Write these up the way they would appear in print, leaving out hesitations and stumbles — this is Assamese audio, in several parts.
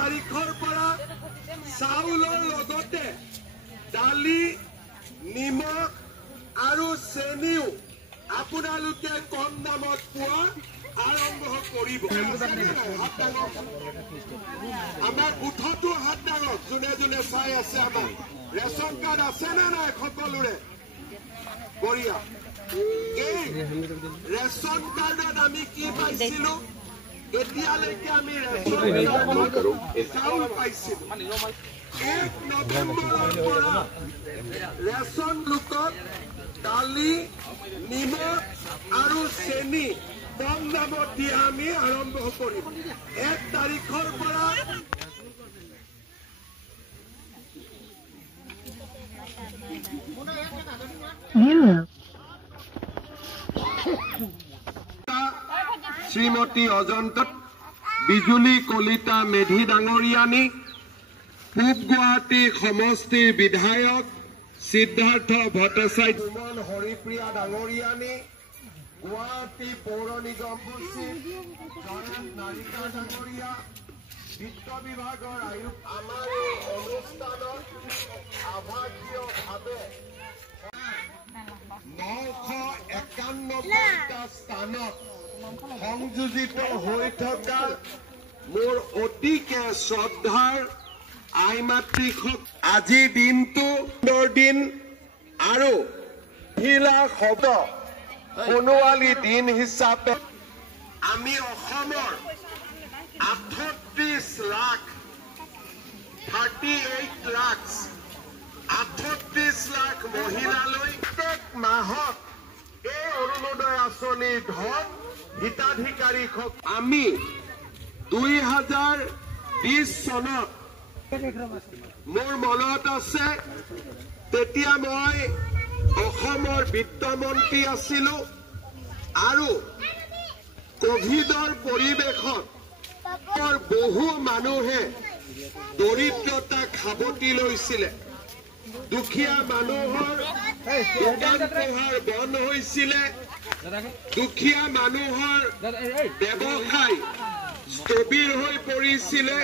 তাৰিখৰ পৰা চাউলৰ লগতে দালি নিমখ আৰু চেনিও আপোনালোকে কম দামত পোৱা আৰম্ভ কৰিব। আমাৰ বুথতো হাত ডাঙক যোনে যোনে চাই আছে। আমাৰ ৰেচন কাৰ্ড আছে নে নাই সকলোৰে? বঢ়িয়া। এই ৰেচন কাৰ্ডত আমি কি পাইছিলো? এতিয়ালৈকে আমি ৰেচন কাৰ্ডত চাউল পাইছিলো। 1 নৱেম্বৰৰ পৰা ৰেচন লোকত দালি নিমখ আৰু চেনি কম দামত দিয়া আমি আৰম্ভ কৰিম। 1 তাৰিখৰ পৰা শ্ৰীমতী অজন্তা বিজুলী কলিতা মেধি ডাঙৰীয়ানী, পূব গুৱাহাটী সমষ্টিৰ বিধায়ক সিদ্ধাৰ্থ ভট্টাচাৰ্য, সুমন হৰিপ্ৰিয়া ডাঙৰীয়ানী, গুৱাহাটী পৌৰ নিগম সচিব জয়ন্ত নাৰিকা ডাঙৰীয়া, বিত্ত বিভাগৰ আয়ুক্ত, আমাৰ এই অনুষ্ঠানত আভাসীয়ভাৱে 991টা স্থানত সংযোজিত হৈ থকা মোৰ অতিকে শ্ৰদ্ধাৰ আই মাতৃক আজিৰ দিনটো দিন আৰু মহিলা শব্দ সোণোৱালী দিন হিচাপে আমি অসমৰ 38 লাখ 38 লাখ মহিলালৈ প্ৰত্যেক মাহত এই অৰুণোদয় আঁচনিৰ ধন হিতাধিকাৰীক আমি 2020 চনত মোৰ মনত আছে, তেতিয়া মই অসমৰ বিত্তমন্ত্ৰী আছিলো আৰু কোভিডৰ পৰিৱেশত বহু মানুহে দৰিদ্ৰতা খাবতি লৈছিলে। দুখীয়া মানুহৰ দোকান পোহাৰ বন্ধ হৈছিলে। দুখীয়া মানুহৰ ব্যৱসায় স্থবিৰ হৈ পৰিছিলে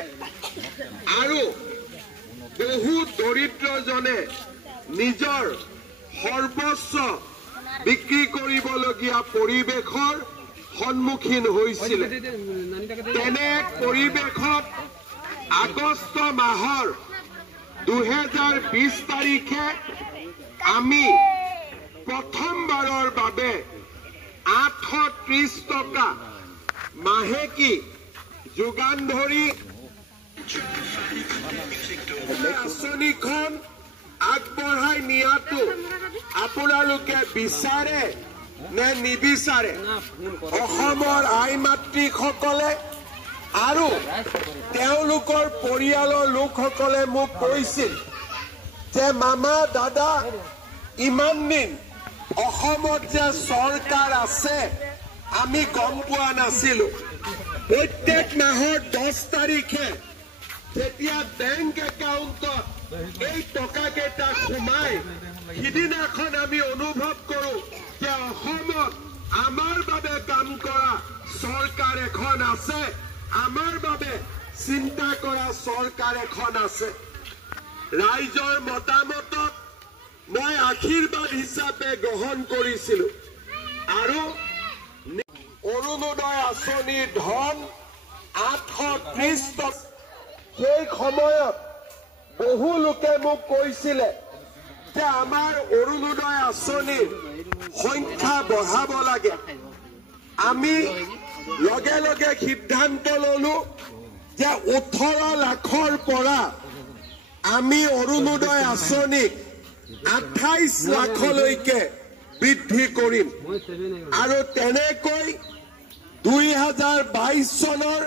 আৰু বহু দৰিদ্ৰজনে নিজৰ সৰ্বস্ব বিক্ৰী কৰিবলগীয়া পৰিৱেশৰ সন্মুখীন হৈছিলে। তেনে এক পৰিৱেশত আগষ্ট মাহৰ 2020 তাৰিখে আমি প্ৰথমবাৰৰ বাবে 830 টকা মাহেকী যোগান ধৰি আঁচনিখন আগবঢ়াই নিয়াটো আপোনালোকে বিচাৰে নে নিবিচাৰে? অসমৰ আই মাতৃসকলে আৰু তেওঁলোকৰ পৰিয়ালৰ লোকসকলে মোক কৈছিল যে মামা দাদা, ইমান দিন অসমত যে চৰকাৰ আছে আমি গম পোৱা নাছিলো। প্ৰত্যেক মাহৰ 10 তাৰিখে যেতিয়া বেংক একাউণ্টত এই টকাকেইটা সোমাই, সিদিনাখন আমি অনুভৱ কৰো যে অসমত আমাৰ বাবে কাম কৰা চৰকাৰ এখন আছে, আমাৰ বাবে চিন্তা কৰা চৰকাৰ এখন আছে। ৰাইজৰ মতামতক মই আশীৰ্বাদ হিচাপে গ্ৰহণ কৰিছিলো আৰু অৰুণোদয় আঁচনিৰ ধন 830 টকা। সেই সময়ত বহু লোকে মোক কৈছিলে যে আমাৰ অৰুণোদয় আঁচনিৰ সংখ্যা বঢ়াব লাগে। আমি লগে লগে সিদ্ধান্ত ললো যে 18 লাখৰ পৰা আমি অৰুণোদয় আঁচনিক 28 লাখলৈকে বৃদ্ধি কৰিম আৰু তেনেকৈ 2022 চনৰ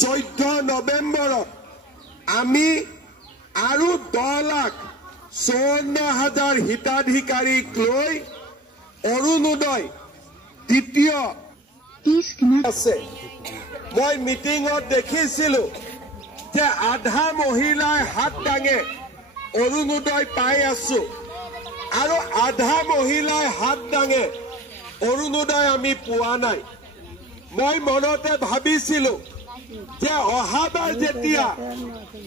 14 নৱেম্বৰত আমি আৰু 10,54,000 হিতাধিকাৰীক লৈ অৰুণোদয় দ্বিতীয় আছে। মই মিটিঙত দেখিছিলো যে আধা মহিলাই হাত দাঙে অৰুণোদয় পাই আছো আৰু আধা মহিলাই হাত দাঙে অৰুণোদয় আমি পোৱা নাই। মই মনতে ভাবিছিলো যে অহাবাৰ যেতিয়া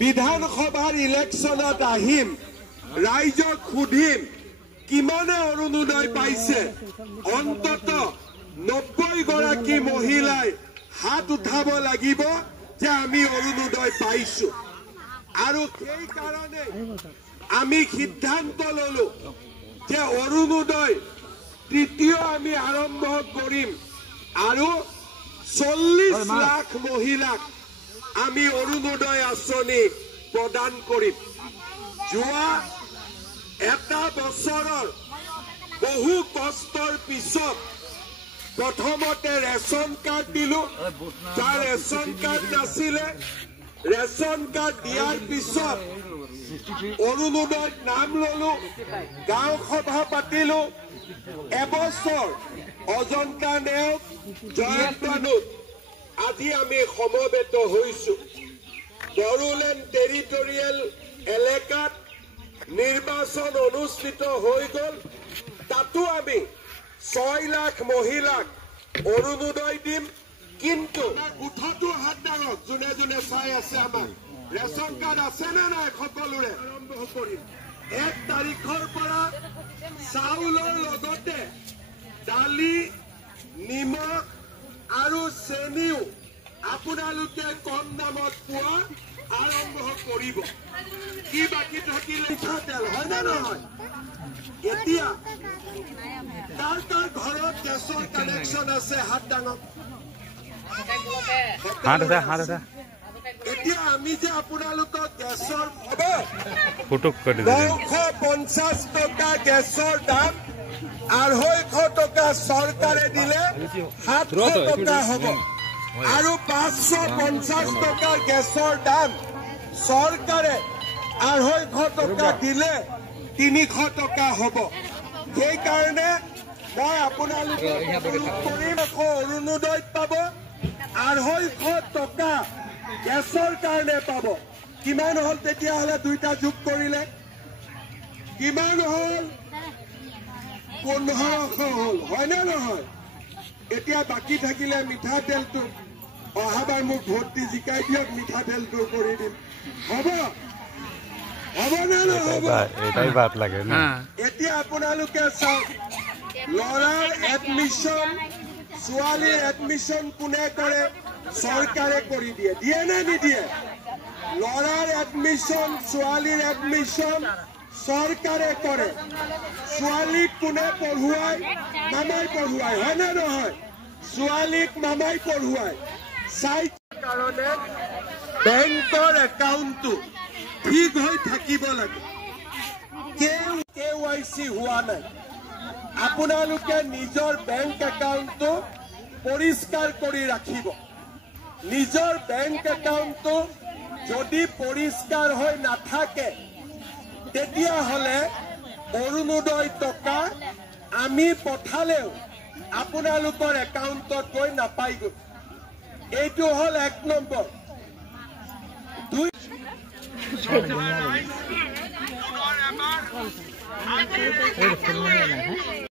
বিধানসভাৰ ইলেকশ্যনত আহিম ৰাইজক সুধিম কিমানে অৰুণোদয় পাইছে অন্তত 90 গৰাকী মহিলাই হাত উঠাব লাগিব যে আমি অৰুণোদয় পাইছো আৰু সেই কাৰণে আমি সিদ্ধান্ত ললো যে অৰুণোদয় তৃতীয় আমি আৰম্ভ কৰিম আৰু 40 লাখ মহিলাক আমি অৰুণোদয় আঁচনি প্ৰদান কৰিম যোৱা এটা বছৰৰ বহু কষ্টৰ পিছত প্ৰথমতে ৰেচন কাৰ্ড দিলো যাৰ ৰেচন কাৰ্ড নাছিলে ৰেচন কাৰ্ড দিয়াৰ পিছত অৰুণোদয়ত নাম ললো গাঁও সভা পাতিলো এবছৰ অজন্তা নেওগ জয়ন্তনুত আজি আমি সমবেত হৈছো বড়োলেণ্ড টেৰিটৰিয়েল এলেকাত নিৰ্বাচন অনুষ্ঠিত হৈ গল তাতো আমি 6 লাখ মহিলাক অৰুণোদয় দিম কিন্তু উঠাটো হাত ডাঙক যোনে যোনে চাই আছে আমাক ৰেচন কাৰ্ড আছে নে নাই সকলোৰে আৰম্ভ কৰিম 1 তাৰিখৰ পৰা চাউলৰ লগতে দালি নিমখ আৰু চেনিও আপোনালোকে কম দামত পোৱা আৰম্ভ কৰিব কি বাকি থাকিলে মিঠাতেল হয় না নহয় এতিয়া কাৰ কাৰ ঘৰত গেছৰ কানেকশ্যন আছে হাত ডাঙক এতিয়া আমি যে আপোনালোকক গেছৰ 950 টকা গেছৰ দাম 250 টকা চৰকাৰে দিলে 700 টকা হ'ব আৰু 550 টকাৰ গেছৰ দাম চৰকাৰে 250 টকা দিলে 300 টকা হ'ব সেইকাৰণে মই আপোনালোকক অৰুণোদয়ত পাব 250 টকা গেছৰ কাৰণে পাব কিমান হল তেতিয়াহ'লে দুইটা যোগ কৰিলে কিমান হল 1500 হল হয় না নহয় এতিয়া বাকি থাকিলে মিঠাতেলটো অহাবাৰ মোক ভোট দি জিকাই দিয়ক মিঠাতেলটো কৰি দিম হ'ব হ'ব না নহ'ব এটাই বাত লাগে না এতিয়া আপোনালোকে চাওক ল'ৰাৰ এডমিশ্যন ছোৱালীৰ এডমিশ্যন কোনে কৰে চৰকাৰে কৰি দিয়ে দিয়ে নে নিদিয়ে ল'ৰাৰ এডমিশ্যন ছোৱালীৰ এডমিশ্যন চৰকাৰে কৰে ছোৱালীক কোনে পঢ়ুৱাই মামাই পঢ়ুৱাই হয় নে নহয় ছোৱালীক মামাই পঢ়ুৱাই চাই কাৰণে বেংকৰ একাউণ্টটো ঠিক হৈ থাকিব লাগে KYC হোৱা নাই আপোনালোকে নিজৰ বেংক একাউণ্টটো পৰিষ্কাৰ কৰি ৰাখিব নিজৰ বেংক একাউণ্টটো যদি পৰিষ্কাৰ হৈ নাথাকে তেতিয়াহ'লে অৰুণোদয় টকা আমি পঠালেও আপোনালোকৰ একাউণ্টত গৈ নাপায়গৈ এইটো হ'ল 1 নম্বৰ 2